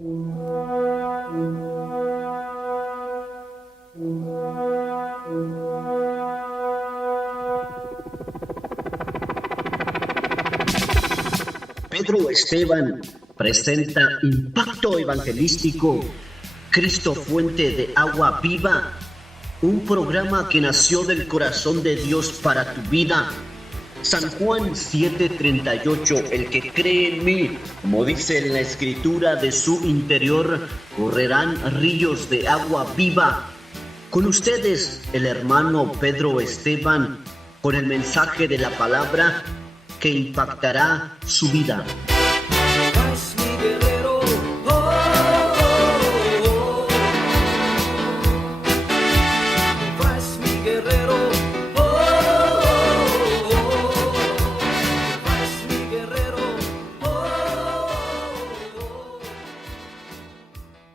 Pedro Esteban presenta Impacto Evangelístico, Cristo Fuente de Agua Viva, un programa que nació del corazón de Dios para tu vida. San Juan 7:38, el que cree en mí, como dice en la escritura, de su interior correrán ríos de agua viva. Con ustedes, el hermano Pedro Esteban, con el mensaje de la palabra que impactará su vida.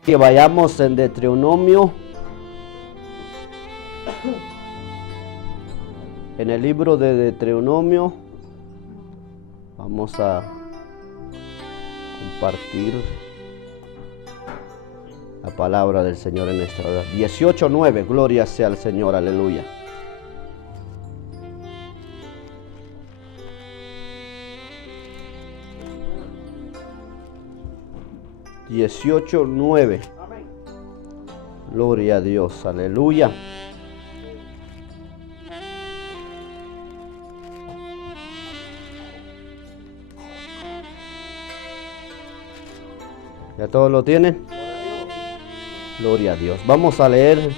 Que vayamos en Deuteronomio, en el libro de Deuteronomio. Vamos a compartir la palabra del Señor en esta hora. 18:9, gloria sea al Señor, aleluya. Gloria a Dios, aleluya. ¿Ya todos lo tienen? Gloria a Dios. Vamos a leer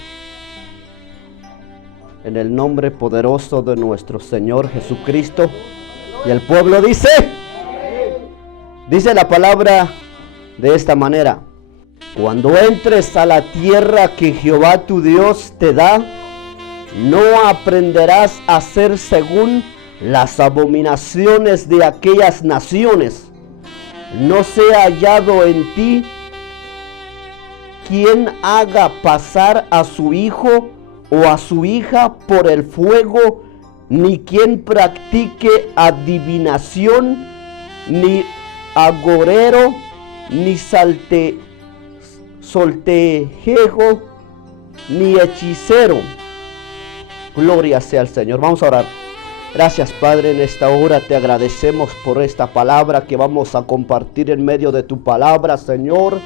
en el nombre poderoso de nuestro Señor Jesucristo. Y el pueblo dice la palabra de esta manera: cuando entres a la tierra que Jehová tu Dios te da, no aprenderás a hacer según las abominaciones de aquellas naciones. No sea hallado en ti quien haga pasar a su hijo o a su hija por el fuego, ni quien practique adivinación, ni agorero, ni soltejejo, ni hechicero. Gloria sea al Señor. Vamos a orar. Gracias, Padre, en esta hora te agradecemos por esta palabra que vamos a compartir en medio de tu palabra, Señor.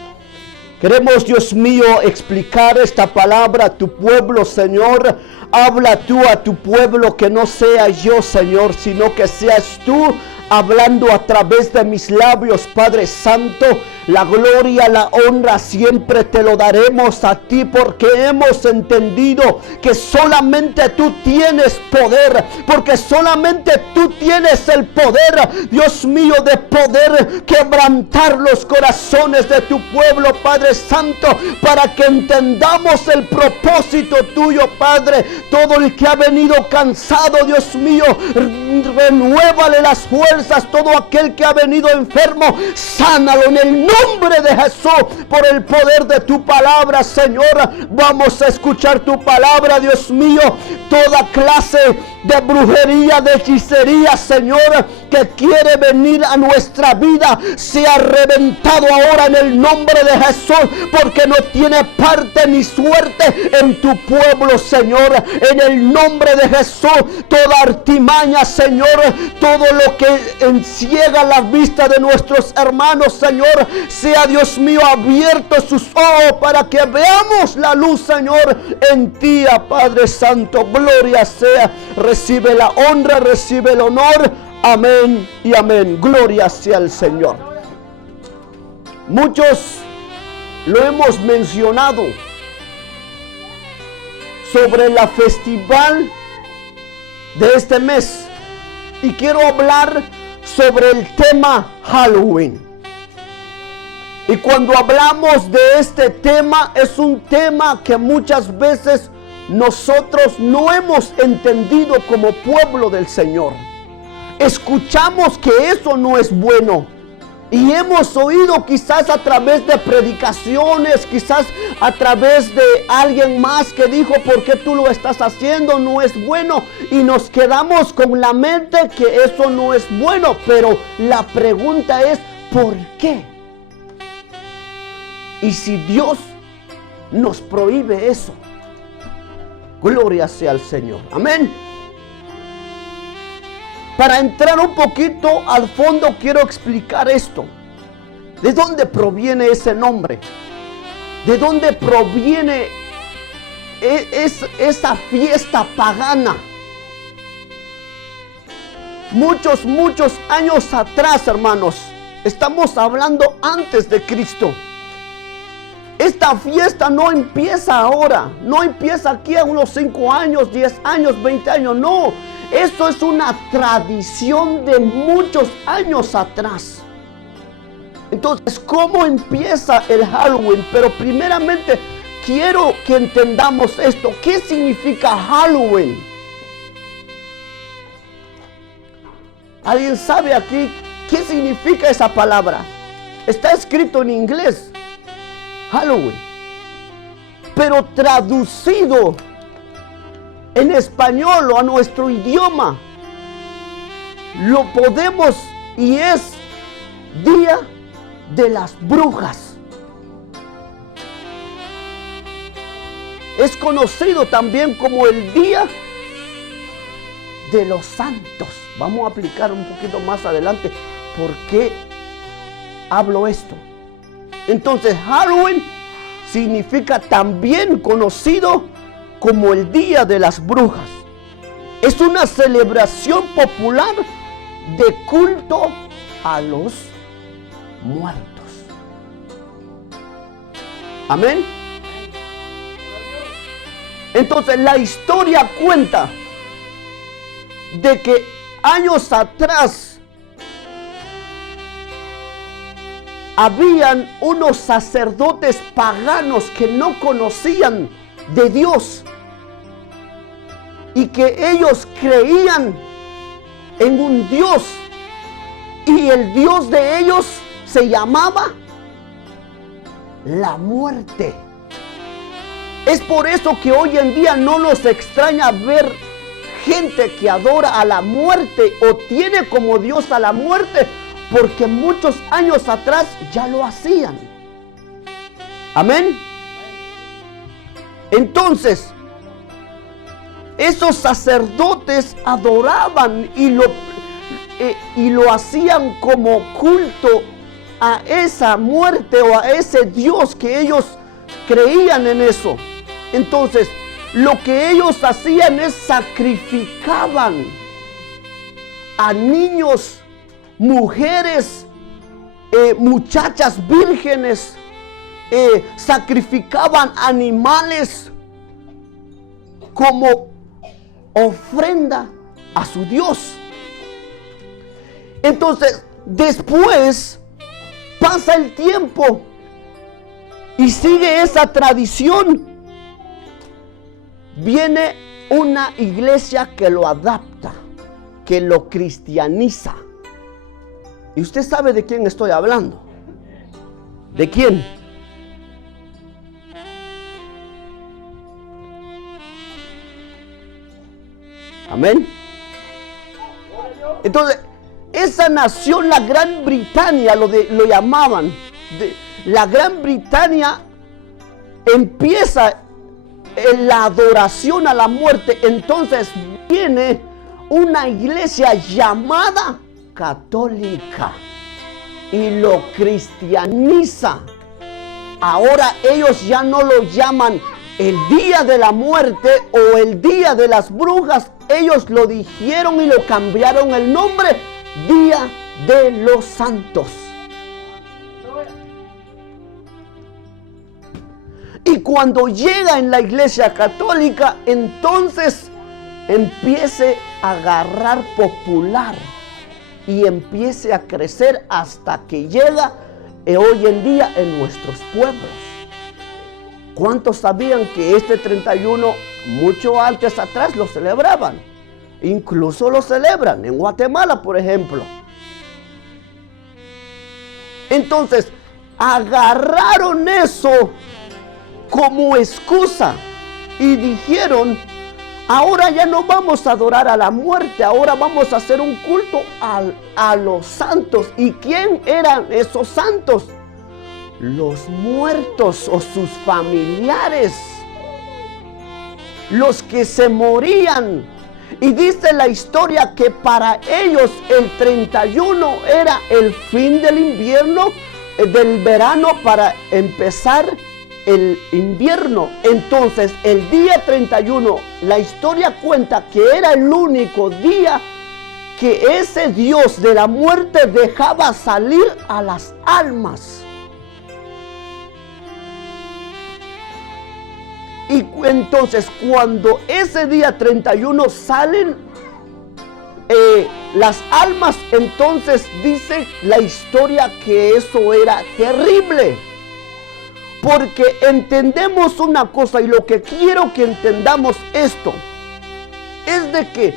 Queremos, Dios mío, explicar esta palabra a tu pueblo, Señor. Habla tú a tu pueblo, que no sea yo, Señor, sino que seas tú hablando a través de mis labios, Padre Santo. La gloria, la honra siempre te lo daremos a ti, porque hemos entendido que solamente tú tienes poder, porque solamente tú tienes el poder, Dios mío, de poder quebrantar los corazones de tu pueblo, Padre Santo, para que entendamos el propósito tuyo, Padre. Todo el que ha venido cansado, Dios mío, renuévale las fuerzas. Todo aquel que ha venido enfermo, sánalo en el nombre de Jesús, por el poder de tu palabra, Señor. Vamos a escuchar tu palabra, Dios mío. Toda clase de brujería, de hechicería, Señor, que quiere venir a nuestra vida, sea reventado ahora en el nombre de Jesús, porque no tiene parte ni suerte en tu pueblo, Señor. En el nombre de Jesús, toda artimaña, Señor, todo lo que enciega la vista de nuestros hermanos, Señor, sea, Dios mío, abierto sus ojos para que veamos la luz, Señor, en ti, Padre Santo. Gloria sea. Recibe la honra, recibe el honor. Amén y amén. Gloria sea al Señor. Muchos lo hemos mencionado sobre la festival de este mes, y quiero hablar sobre el tema Halloween. Y cuando hablamos de este tema, es un tema que muchas veces nosotros no hemos entendido como pueblo del Señor. Escuchamos que eso no es bueno, y hemos oído quizás a través de predicaciones, quizás a través de alguien más que dijo: ¿por qué tú lo estás haciendo? No es bueno. Y nos quedamos con la mente que eso no es bueno. Pero la pregunta es: ¿por qué? Y si Dios nos prohíbe eso, gloria sea al Señor. Amén. Para entrar un poquito al fondo, quiero explicar esto. ¿De dónde proviene ese nombre? ¿De dónde proviene esa fiesta pagana? Muchos años atrás, hermanos. Estamos hablando antes de Cristo. Esta fiesta no empieza ahora. No empieza aquí a unos 5 años, 10 años, 20 años. No. Eso es una tradición de muchos años atrás. Entonces, ¿cómo empieza el Halloween? Pero primeramente quiero que entendamos esto. ¿Qué significa Halloween? ¿Alguien sabe aquí qué significa esa palabra? Está escrito en inglés, Halloween. Pero traducido en español o a nuestro idioma, lo podemos y es Día de las Brujas. Es conocido también como el Día de los Santos. Vamos a aplicar un poquito más adelante por qué hablo esto. Entonces, Halloween significa también conocido como el Día de las Brujas. Es una celebración popular de culto a los muertos. Amén. Entonces la historia cuenta de que años atrás habían unos sacerdotes paganos que no conocían de Dios y que ellos creían en un Dios, y el Dios de ellos se llamaba la muerte. Es por eso que hoy en día no nos extraña ver gente que adora a la muerte o tiene como Dios a la muerte, porque muchos años atrás ya lo hacían. Amén. Entonces, esos sacerdotes adoraban y lo hacían como culto a esa muerte o a ese Dios que ellos creían en eso. Entonces, lo que ellos hacían es sacrificaban a niños, mujeres, muchachas vírgenes, sacrificaban animales como ofrenda a su Dios. Entonces, después pasa el tiempo y sigue esa tradición. Viene una iglesia que lo adapta, que lo cristianiza. ¿Y usted sabe de quién estoy hablando? ¿De quién? Amén. Entonces, esa nación, la Gran Bretaña, lo llamaban. La Gran Bretaña empieza en la adoración a la muerte. Entonces viene una iglesia llamada católica y lo cristianiza. Ahora ellos ya no lo llaman el Día de la Muerte o el Día de las Brujas. Ellos lo dijeron y lo cambiaron el nombre, Día de los Santos. Y cuando llega en la iglesia católica, entonces empiece a agarrar popular y empiece a crecer hasta que llega hoy en día en nuestros pueblos. ¿Cuántos sabían que este 31 mucho antes atrás lo celebraban? Incluso lo celebran en Guatemala, por ejemplo. Entonces, agarraron eso como excusa y dijeron: ahora ya no vamos a adorar a la muerte, ahora vamos a hacer un culto a los santos. ¿Y quién eran esos santos? los muertos o sus familiares, los que se morían. Y dice la historia que para ellos el 31 era el fin del invierno, del verano, para empezar el invierno. Entonces el día 31, la historia cuenta que era el único día que ese Dios de la muerte dejaba salir a las almas. Y entonces cuando ese día 31 salen las almas, entonces dice la historia que eso era terrible. Porque entendemos una cosa, y lo que quiero que entendamos esto, es de que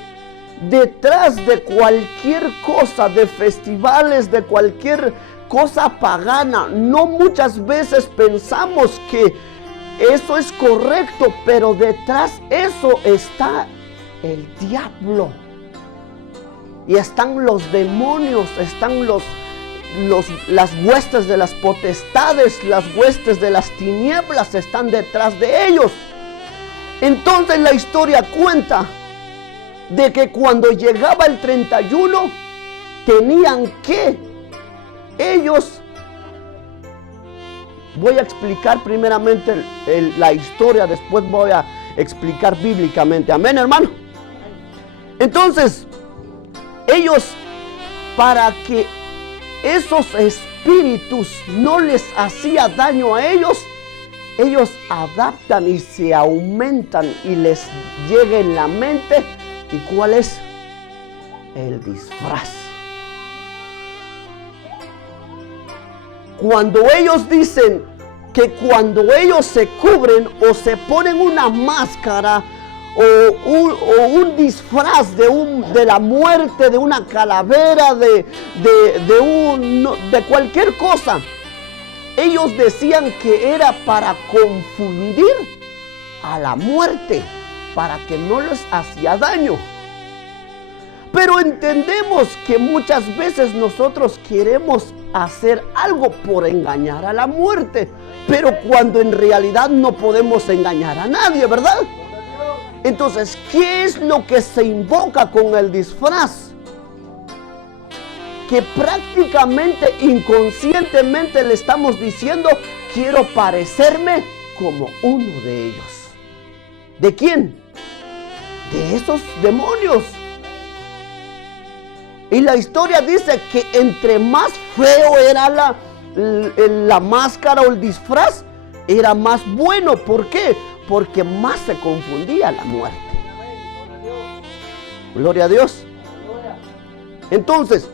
detrás de cualquier cosa, de festivales, de cualquier cosa pagana, no muchas veces pensamos que eso es correcto, pero detrás eso está el diablo. Y están los demonios, están las huestes de las potestades, las huestes de las tinieblas están detrás de ellos. Entonces la historia cuenta de que cuando llegaba el 31 tenían que ellos, voy a explicar primeramente la historia, después voy a explicar bíblicamente. Amén, hermano. Entonces ellos, para que esos espíritus no les hacía daño a ellos, ellos adaptan y se aumentan y les llega en la mente. ¿Y cuál es? El disfraz. Cuando ellos dicen que cuando ellos se cubren o se ponen una máscara o un disfraz de la muerte, de una calavera, de cualquier cosa, ellos decían que era para confundir a la muerte, para que no les hacía daño. Pero entendemos que muchas veces nosotros queremos hacer algo por engañar a la muerte, pero cuando en realidad no podemos engañar a nadie, ¿verdad? Entonces, ¿qué es lo que se invoca con el disfraz? Que prácticamente inconscientemente le estamos diciendo: quiero parecerme como uno de ellos. ¿De quién? De esos demonios. Y la historia dice que entre más feo era la máscara o el disfraz, era más bueno. ¿Por qué? Porque más se confundía la muerte. Gloria a Dios. Entonces,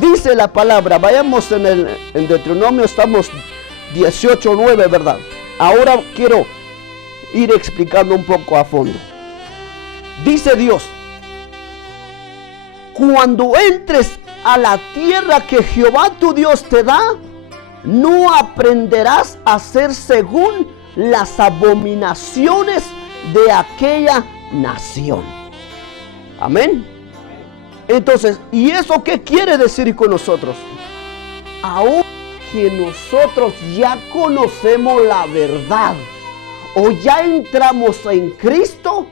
dice la palabra, vayamos en Deuteronomio, estamos 18:9, ¿verdad? Ahora quiero ir explicando un poco a fondo. Dice Dios: cuando entres a la tierra que Jehová tu Dios te da, no aprenderás a hacer según las abominaciones de aquella nación. Amén. Entonces, ¿y eso qué quiere decir con nosotros? Ahora que nosotros ya conocemos la verdad, o ya entramos en Cristo,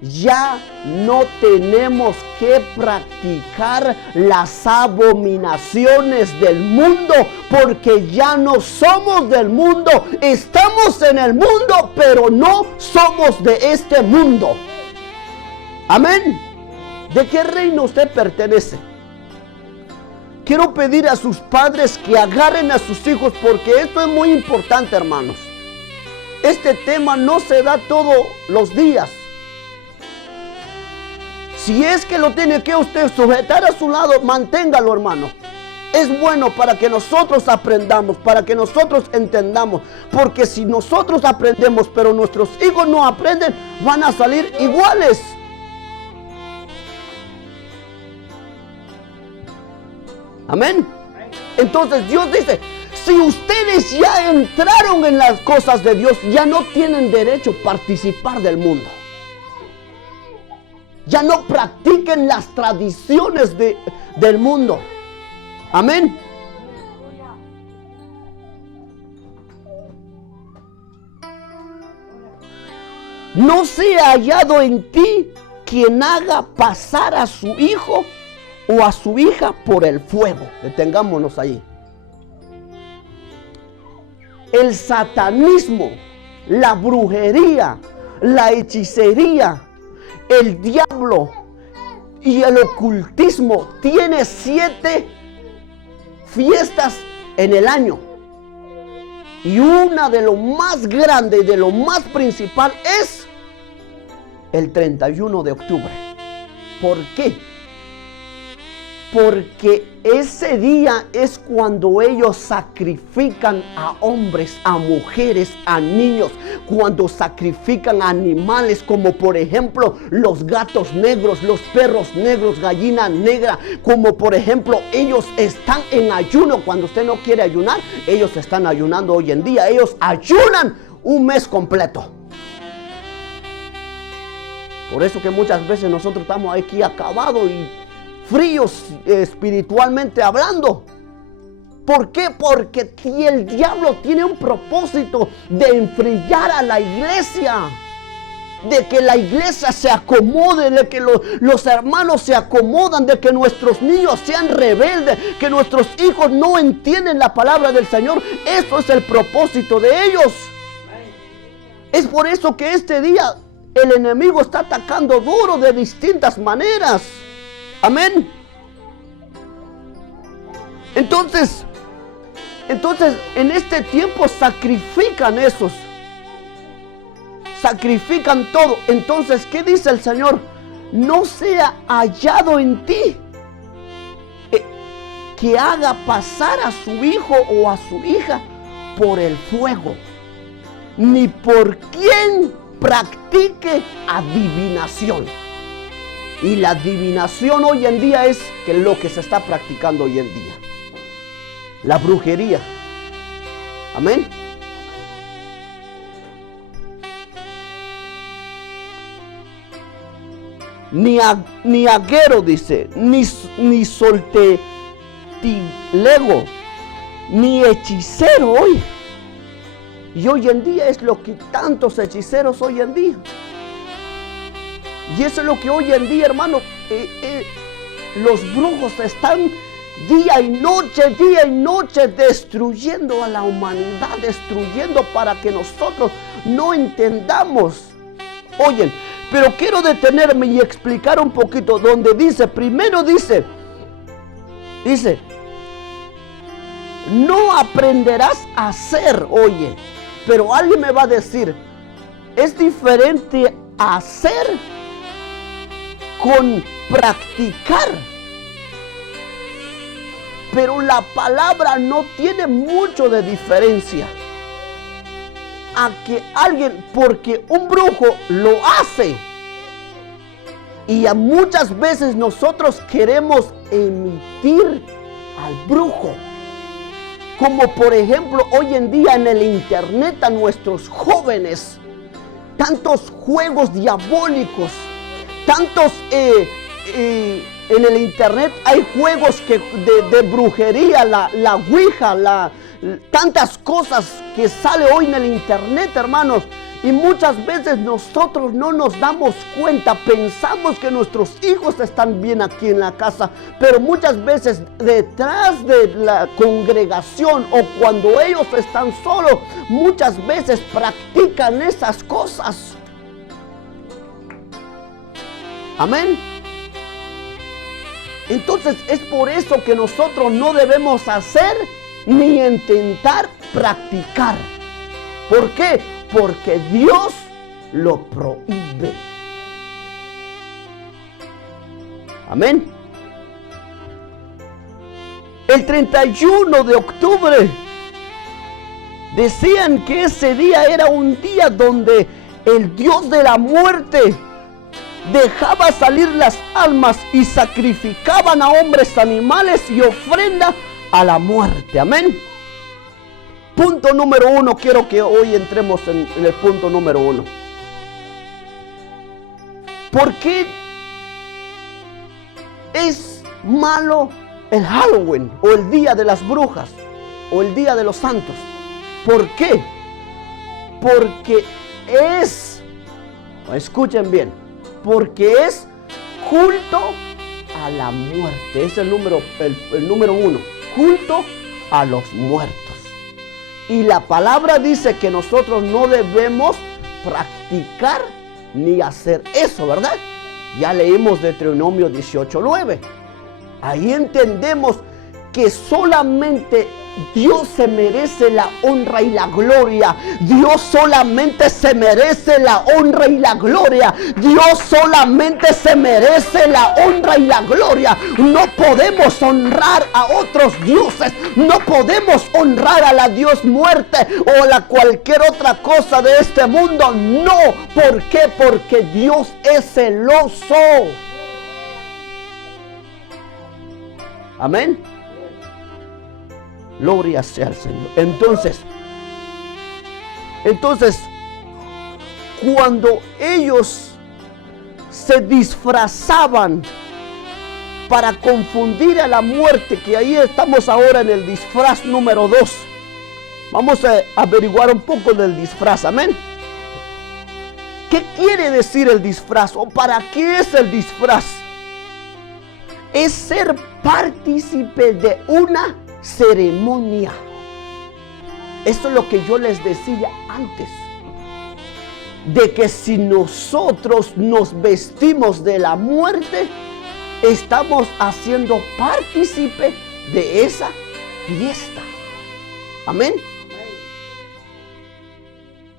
ya no tenemos que practicar las abominaciones del mundo, porque ya no somos del mundo. Estamos en el mundo, pero no somos de este mundo. Amén. ¿De qué reino usted pertenece? Quiero pedir a sus padres que agarren a sus hijos, porque esto es muy importante, hermanos. Este tema no se da todos los días. Si es que lo tiene que usted sujetar a su lado, manténgalo, hermano. Es bueno para que nosotros aprendamos, para que nosotros entendamos. Porque si nosotros aprendemos, pero nuestros hijos no aprenden, van a salir iguales. Amén. Entonces Dios dice: si ustedes ya entraron en las cosas de Dios, ya no tienen derecho a participar del mundo. Ya no practiquen las tradiciones del mundo. Amén. no sea hallado en ti quien haga pasar a su hijo o a su hija por el fuego. Detengámonos ahí. El satanismo, la brujería, la hechicería, el diablo y el ocultismo tiene 7 fiestas en el año. Y una de lo más grande y de lo más principal es el 31 de octubre. ¿Por qué? Porque ese día es cuando ellos sacrifican a hombres, a mujeres, a niños, cuando sacrifican a animales como por ejemplo los gatos negros, los perros negros, gallina negra, como por ejemplo ellos están en ayuno. Cuando usted no quiere ayunar, ellos están ayunando hoy en día. Ellos ayunan un mes completo. Por eso que muchas veces nosotros estamos aquí acabados y fríos espiritualmente hablando. ¿Por qué? Porque el diablo tiene un propósito de enfriar a la iglesia, de que la iglesia se acomode, de que los hermanos se acomodan, de que nuestros niños sean rebeldes, que nuestros hijos no entienden la palabra del Señor. Eso es el propósito de ellos. Es por eso que este día el enemigo está atacando duro de distintas maneras. Amén. Entonces en este tiempo sacrifican esos. Sacrifican todo. Entonces, ¿qué dice el Señor? No sea hallado en ti que haga pasar a su hijo o a su hija por el fuego, ni por quien practique adivinación. Y la adivinación hoy en día es que lo que se está practicando hoy en día. La brujería. Amén. Ni aguero, dice, ni soltetilego, ni hechicero hoy. Y hoy en día es lo que tantos hechiceros hoy en día. Y eso es lo que hoy en día, hermano, los brujos están día y noche destruyendo a la humanidad, destruyendo para que nosotros no entendamos. Oyen, pero quiero detenerme y explicar un poquito donde dice, primero dice, no aprenderás a hacer, oye, pero alguien me va a decir, es diferente hacer con practicar. Pero la palabra no tiene mucho de diferencia a que alguien, porque un brujo lo hace. Y a muchas veces nosotros queremos emitir al brujo. Como por ejemplo hoy en día en el internet a nuestros jóvenes, tantos juegos diabólicos, tantos en el internet hay juegos de brujería, la ouija, tantas cosas que sale hoy en el internet, hermanos. Y muchas veces nosotros no nos damos cuenta, pensamos que nuestros hijos están bien aquí en la casa, pero muchas veces detrás de la congregación o cuando ellos están solos, muchas veces practican esas cosas. Amén. Entonces es por eso que nosotros no debemos hacer ni intentar practicar. ¿Por qué? Porque Dios lo prohíbe. Amén. El 31 de octubre decían que ese día era un día donde el Dios de la muerte dejaba salir las almas y sacrificaban a hombres, animales y ofrenda a la muerte. Amén. Punto número 1, quiero que hoy entremos en el punto número 1. ¿Por qué es malo el Halloween o el Día de las Brujas o el Día de los Santos? ¿Por qué? Porque es Escuchen bien, porque es culto a la muerte. Es el número 1, culto a los muertos. Y la palabra dice que nosotros no debemos practicar ni hacer eso, ¿verdad? Ya leímos Deuteronomio 18:9. Ahí entendemos que solamente Dios se merece la honra y la gloria. Dios solamente se merece la honra y la gloria. Dios solamente se merece la honra y la gloria. No podemos honrar a otros dioses. No podemos honrar a la Dios muerte o a cualquier otra cosa de este mundo. No. ¿Por qué? Porque Dios es celoso. Amén. Gloria sea al Señor. Entonces, cuando ellos se disfrazaban para confundir a la muerte, que ahí estamos ahora en el disfraz número 2. Vamos a averiguar un poco del disfraz, amén. ¿Qué quiere decir el disfraz? ¿O para qué es el disfraz? Es ser partícipe de una ceremonia. Esto es lo que yo les decía antes, de que si nosotros nos vestimos de la muerte, estamos haciendo partícipe de esa fiesta. Amén.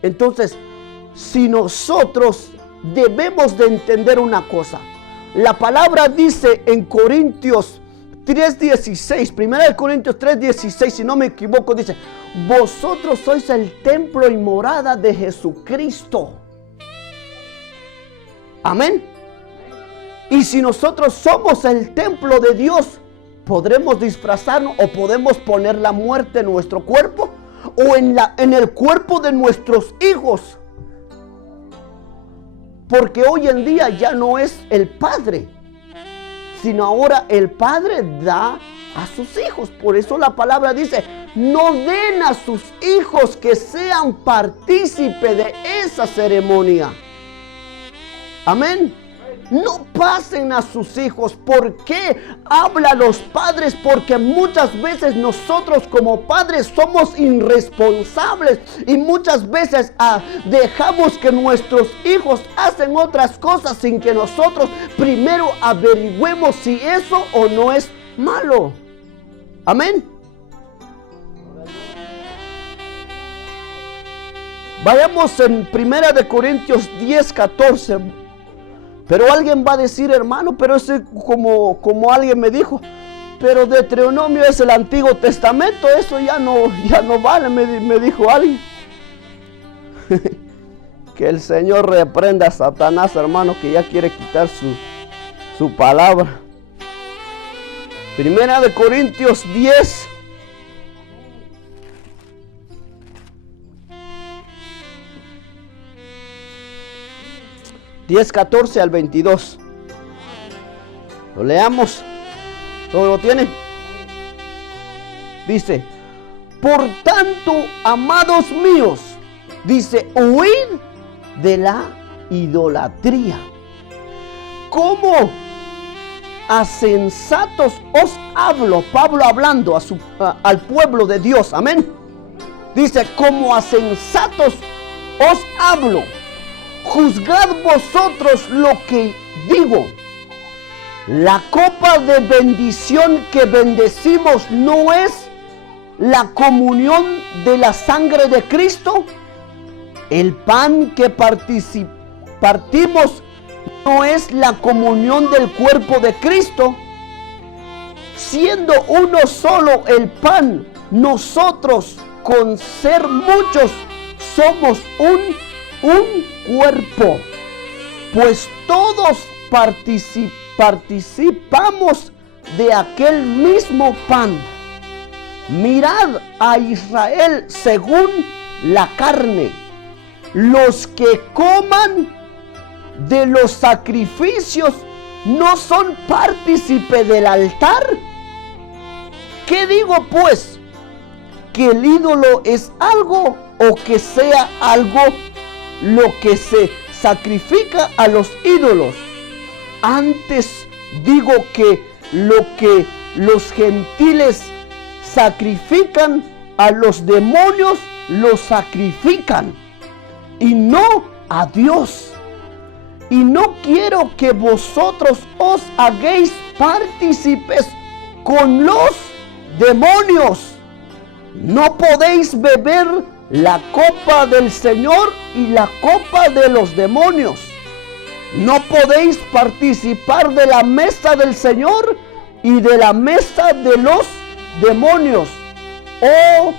Entonces, si nosotros debemos de entender una cosa, la palabra dice en Corintios 3:16, 1 Corintios 3:16, si no me equivoco, dice: vosotros sois el templo y morada de Jesucristo. Amén. Y si nosotros somos el templo de Dios, podremos disfrazarnos o podemos poner la muerte en nuestro cuerpo o en el cuerpo de nuestros hijos. Porque hoy en día ya no es el padre, sino ahora el padre da a sus hijos. Por eso la palabra dice: no den a sus hijos que sean partícipe de esa ceremonia. Amén. No pasen a sus hijos. ¿Por qué habla a los padres? Porque muchas veces nosotros como padres somos irresponsables y muchas veces dejamos que nuestros hijos hacen otras cosas sin que nosotros primero averigüemos si eso o no es malo. Amén. Vayamos en 1 Corintios 10:14. Pero alguien va a decir: hermano, pero ese como alguien me dijo, pero Deuteronomio es el Antiguo Testamento, eso ya no vale, me dijo alguien. Que el Señor reprenda a Satanás, hermano, que ya quiere quitar su palabra. 1 Corintios 10. Diez, 14 al 22. Lo leamos. ¿Todo lo tienen? Dice: por tanto, amados míos, dice, huid de la idolatría. Como a sensatos os hablo. Pablo hablando al pueblo de Dios. Amén. Dice: como a sensatos os hablo. Juzgad vosotros lo que digo. La copa de bendición que bendecimos no es la comunión de la sangre de Cristo. El pan que partimos no es la comunión del cuerpo de Cristo. Siendo uno solo el pan, nosotros con ser muchos somos un cuerpo, pues todos participamos de aquel mismo pan. Mirad a Israel según la carne. Los que coman de los sacrificios no son partícipes del altar. ¿Qué digo pues? ¿Que el ídolo es algo o que sea algo lo que se sacrifica a los ídolos. Antes digo que lo que los gentiles sacrifican a los demonios, lo sacrifican y no a Dios. Y no quiero que vosotros os hagáis partícipes con los demonios. No podéis beber la copa del Señor y la copa de los demonios. No podéis participar de la mesa del Señor y de la mesa de los demonios. O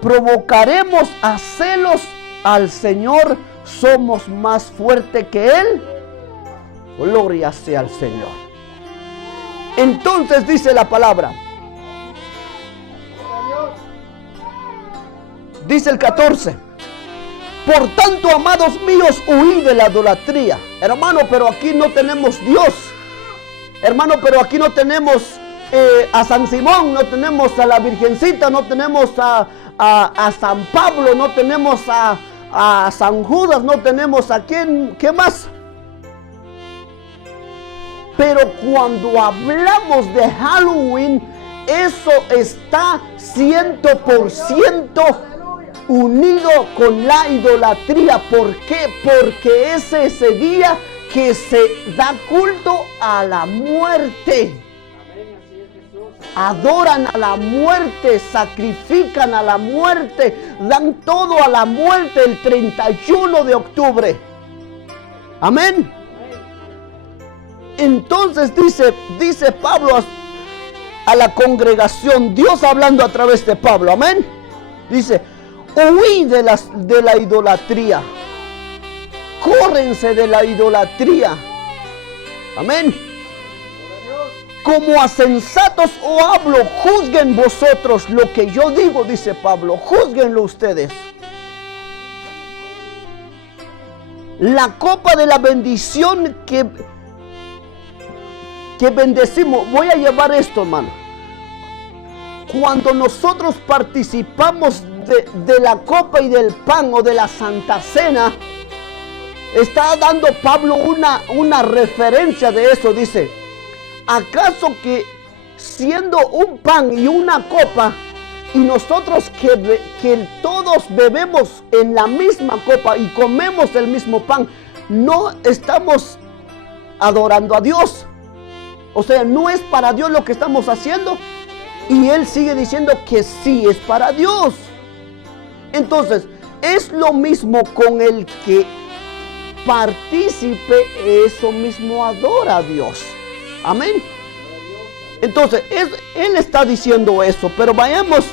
provocaremos a celos al Señor. Somos más fuerte que Él. Gloria sea al Señor. Entonces dice la palabra. Dice el 14. Por tanto, amados míos, huid de la idolatría. Hermano, pero aquí no tenemos Dios. Hermano, pero aquí no tenemos a San Simón, no tenemos a la Virgencita, no tenemos a San Pablo, no tenemos a San Judas, no tenemos a quién, ¿qué más? Pero cuando hablamos de Halloween, eso está 100% unido con la idolatría. ¿Por qué? Porque es ese día que se da culto a la muerte. Adoran a la muerte, sacrifican a la muerte, dan todo a la muerte el 31 de octubre. Amén. Entonces dice Pablo a la congregación, Dios hablando a través de Pablo, amén. Dice, huí de la idolatría, córrense de la idolatría, amén. Como a sensatos os hablo, juzguen vosotros lo que yo digo, dice Pablo, juzguenlo ustedes. La copa de la bendición que bendecimos, voy a llevar esto, hermano. Cuando nosotros participamos de la copa y del pan o de la Santa Cena, está dando Pablo una referencia de eso. Dice, ¿acaso que siendo un pan y una copa, y nosotros que todos bebemos en la misma copa y comemos el mismo pan, no estamos adorando a Dios? O sea, no es para Dios lo que estamos haciendo. Y él sigue diciendo que sí es para Dios. Entonces, es lo mismo con el que participe, eso mismo adora a Dios. Amén. Entonces, él está diciendo eso, pero vayamos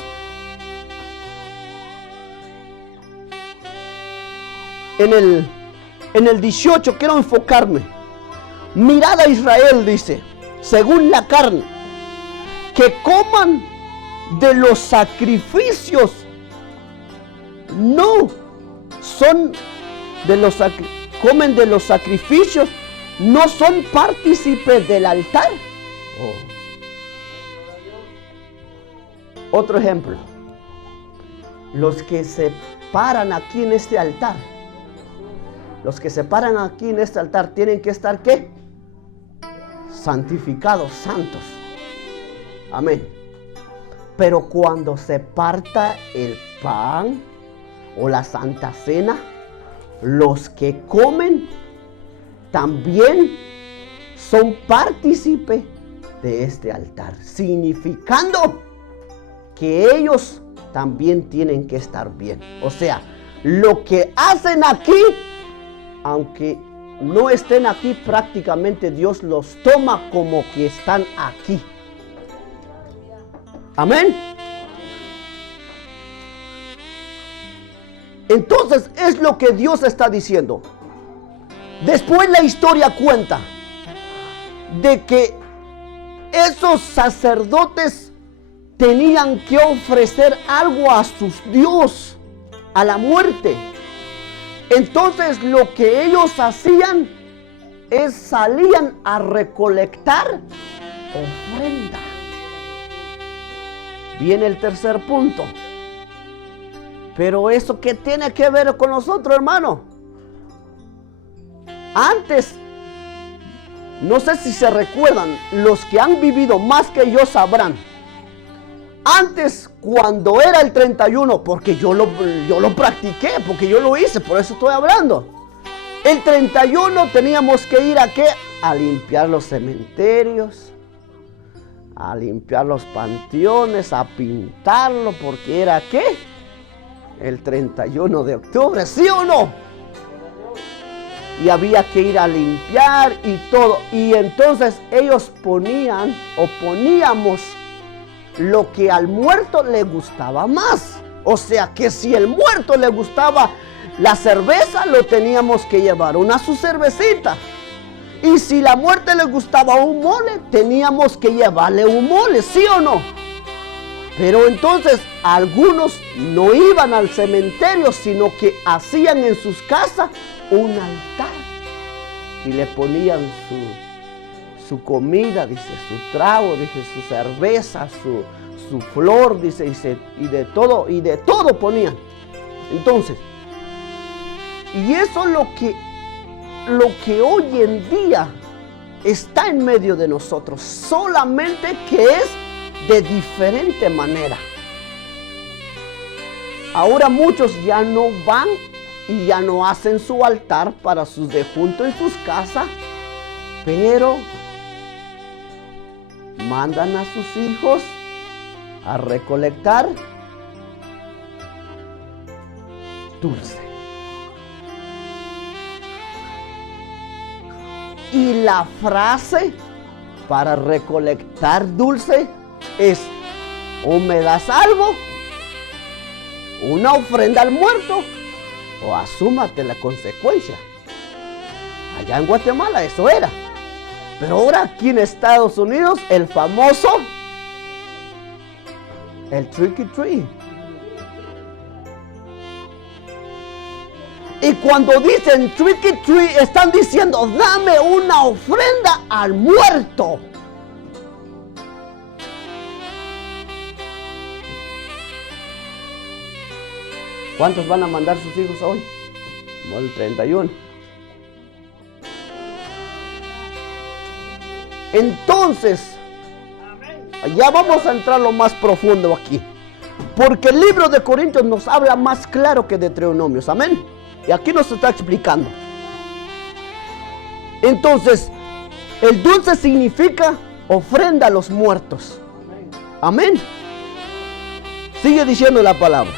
en el 18, quiero enfocarme. Mirad a Israel, dice, según la carne, que coman de los sacrificios, no son comen de los sacrificios, no son partícipes del altar. Otro ejemplo, los que se paran aquí en este altar, tienen que estar ¿qué? Santificados, santos. Amén. Pero cuando se parta el pan o la Santa Cena, los que comen también son partícipes de este altar, significando que ellos también tienen que estar bien. O sea, lo que hacen aquí, aunque no estén aquí, prácticamente Dios los toma como que están aquí. Amén. Entonces es lo que Dios está diciendo. Después la historia cuenta de que esos sacerdotes tenían que ofrecer algo a sus dioses, a la muerte. Entonces lo que ellos hacían es salían a recolectar ofrenda. Viene el tercer punto. Pero eso, ¿qué tiene que ver con nosotros, hermano? Antes, no sé si se recuerdan, los que han vivido más que yo sabrán. Antes, cuando era el 31, porque yo lo practiqué, porque yo lo hice, por eso estoy hablando. El 31 teníamos que ir ¿a qué? A limpiar los cementerios, a limpiar los panteones, a pintarlo, porque era ¿qué? El 31 de octubre, ¿sí o no? Y había que ir a limpiar y todo. Y entonces ellos poníamos lo que al muerto le gustaba más. O sea que si el muerto le gustaba la cerveza, lo teníamos que llevar su cervecita. Y si la muerte le gustaba un mole, teníamos que llevarle un mole, ¿sí o no? Pero entonces algunos no iban al cementerio, sino que hacían en sus casas un altar y le ponían su comida, dice, su trago, dice, su cerveza, su flor, dice, y de todo ponían. Entonces, y eso es lo que hoy en día está en medio de nosotros, solamente que es de diferente manera. Ahora muchos ya no van y ya no hacen su altar para sus difuntos en sus casas, pero mandan a sus hijos a recolectar dulce. Y la frase para recolectar dulce es: o me das algo, una ofrenda al muerto, o asúmate la consecuencia. Allá en Guatemala eso era. Pero ahora aquí en Estados Unidos, el famoso, el trick or treat. Y cuando dicen trick or treat, están diciendo: dame una ofrenda al muerto. ¿Cuántos van a mandar sus hijos hoy? Como el 31. Entonces, ya vamos a entrar lo más profundo aquí. Porque el libro de Corintios nos habla más claro que de Deuteronomios. Amén. Y aquí nos está explicando. Entonces, el dulce significa ofrenda a los muertos. Amén. Sigue diciendo la palabra.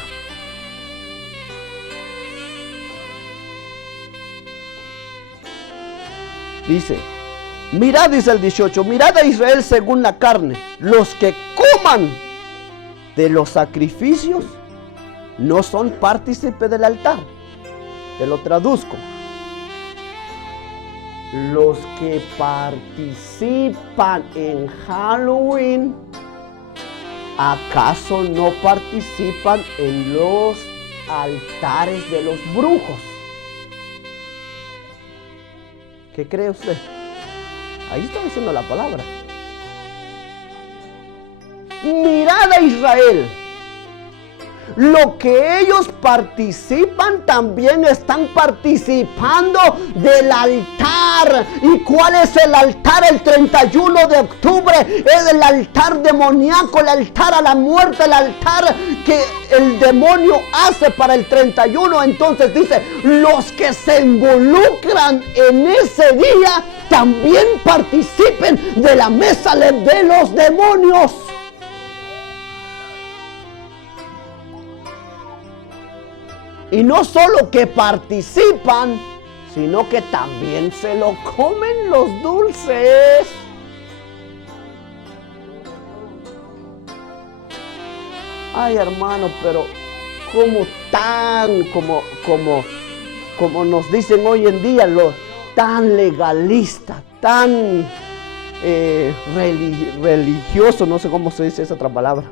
Dice, mirad, dice el 18, mirad a Israel según la carne. Los que coman de los sacrificios no son partícipes del altar. Te lo traduzco. Los que participan en Halloween, ¿acaso no participan en los altares de los brujos? ¿Qué cree usted? Ahí está diciendo la palabra. Mirad a Israel. Lo que ellos participan, también están participando del altar. ¿Y cuál es el altar? El 31 de octubre es el altar demoníaco, el altar a la muerte, el altar que el demonio hace para el 31. Entonces dice, los que se involucran en ese día también participen de la mesa de los demonios. Y no solo que participan, sino que también se lo comen los dulces. Ay, hermano, pero como nos dicen hoy en día, tan legalista, tan religioso, no sé cómo se dice esa otra palabra,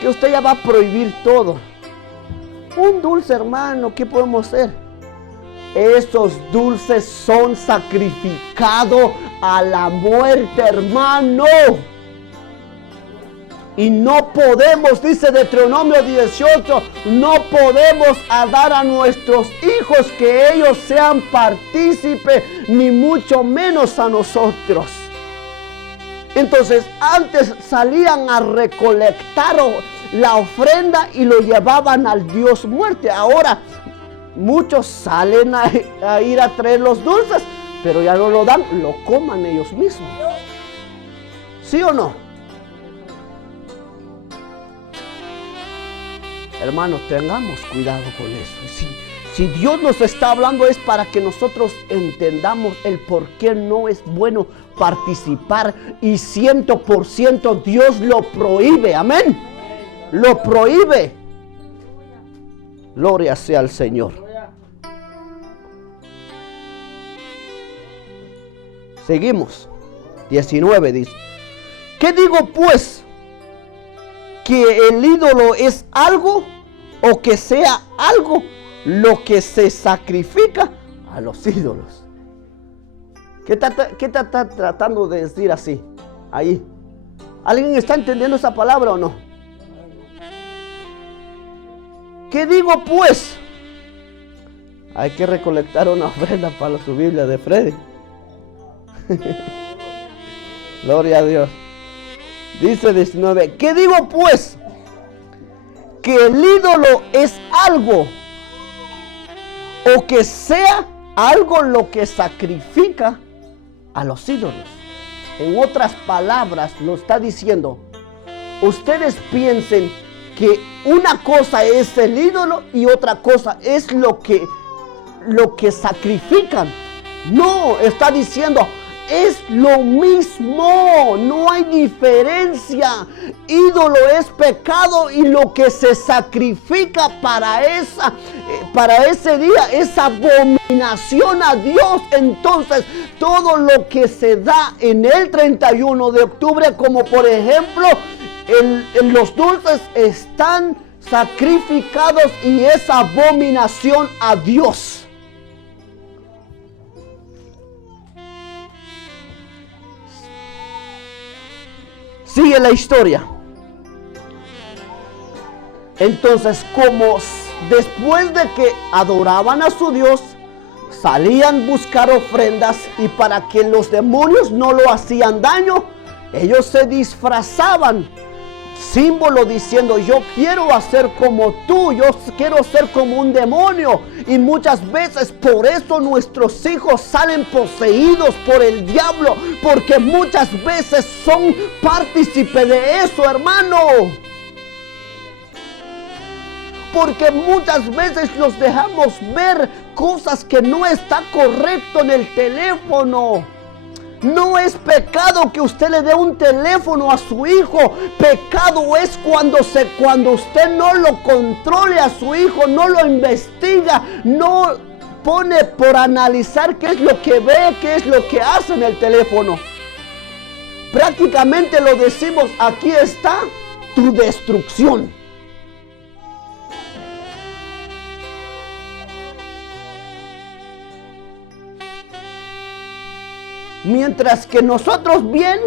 que usted ya va a prohibir todo. Un dulce, hermano, ¿qué podemos hacer? Esos dulces son sacrificados a la muerte, hermano. Y no podemos, dice Deuteronomio 18, no podemos dar a nuestros hijos que ellos sean partícipes, ni mucho menos a nosotros. Entonces, antes salían a recolectar la ofrenda y lo llevaban al Dios muerte. Ahora, muchos salen a ir a traer los dulces, pero ya no lo dan, lo coman ellos mismos. ¿Sí o no? Hermanos, tengamos cuidado con eso. Si Dios nos está hablando es para que nosotros entendamos el por qué no es bueno participar, y 100% Dios lo prohíbe. Amén. Lo prohíbe. Gloria sea al Señor. Seguimos. 19 dice: ¿qué digo pues? ¿Que el ídolo es algo, o que sea algo lo que se sacrifica a los ídolos? ¿Qué está tratando de decir así? Ahí. ¿Alguien está entendiendo esa palabra o no? ¿Qué digo pues? Hay que recolectar una ofrenda para su Biblia de Freddy. Gloria a Dios. Dice 19: ¿qué digo pues? Que el ídolo es algo, o que sea algo lo que sacrifica a los ídolos. En otras palabras, lo está diciendo: ustedes piensen que una cosa es el ídolo y otra cosa es lo que sacrifican. No, está diciendo: es lo mismo, no hay diferencia. Ídolo es pecado, y lo que se sacrifica para ese día es abominación a Dios. Entonces, todo lo que se da en el 31 de octubre, como por ejemplo los dulces, están sacrificados y es abominación a Dios. Sigue la historia. Entonces, como después de que adoraban a su Dios, salían a buscar ofrendas, y para que los demonios no lo hacían daño, ellos se disfrazaban, símbolo diciendo: yo quiero hacer como tú, yo quiero ser como un demonio. Y muchas veces por eso nuestros hijos salen poseídos por el diablo, porque muchas veces son partícipes de eso, hermano. Porque muchas veces los dejamos ver cosas que no está correcto en el teléfono. No es pecado que usted le dé un teléfono a su hijo. Pecado es cuando usted no lo controle a su hijo, no lo investiga, no pone por analizar qué es lo que ve, qué es lo que hace en el teléfono. Prácticamente lo decimos: aquí está tu destrucción. Mientras que nosotros bien,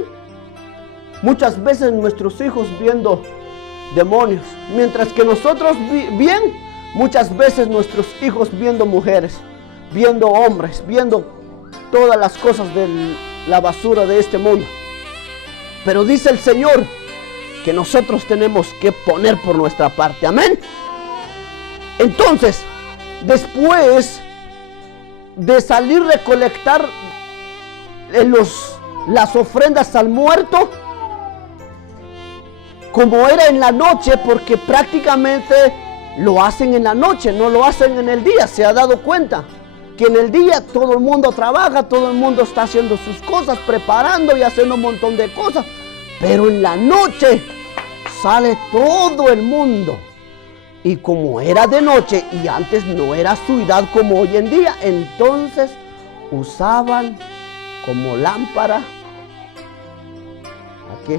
muchas veces nuestros hijos viendo demonios. Mientras que nosotros bien, muchas veces nuestros hijos viendo mujeres, viendo hombres, viendo todas las cosas de la basura de este mundo. Pero dice el Señor que nosotros tenemos que poner por nuestra parte. Amén. Entonces, después de salir a recolectar las ofrendas al muerto, como era en la noche, porque prácticamente lo hacen en la noche, no lo hacen en el día. Se ha dado cuenta que en el día todo el mundo trabaja, todo el mundo está haciendo sus cosas, preparando y haciendo un montón de cosas, pero en la noche sale todo el mundo. Y como era de noche y antes no era ciudad como hoy en día, entonces usaban como lámpara, ¿a qué?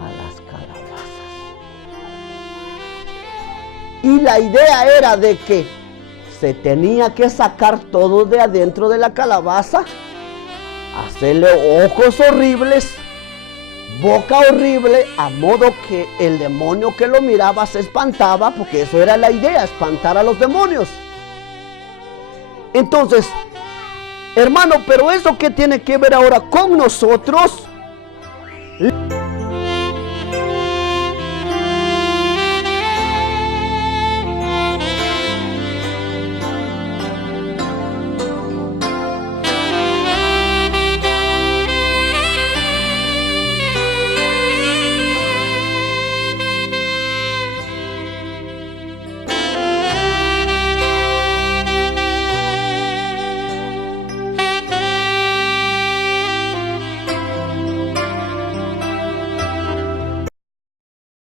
A las calabazas. Y la idea era de que se tenía que sacar todo de adentro de la calabaza, hacerle ojos horribles, boca horrible, a modo que el demonio que lo miraba se espantaba, porque eso era la idea, espantar a los demonios. Entonces, hermano, pero eso ¿qué tiene que ver ahora con nosotros?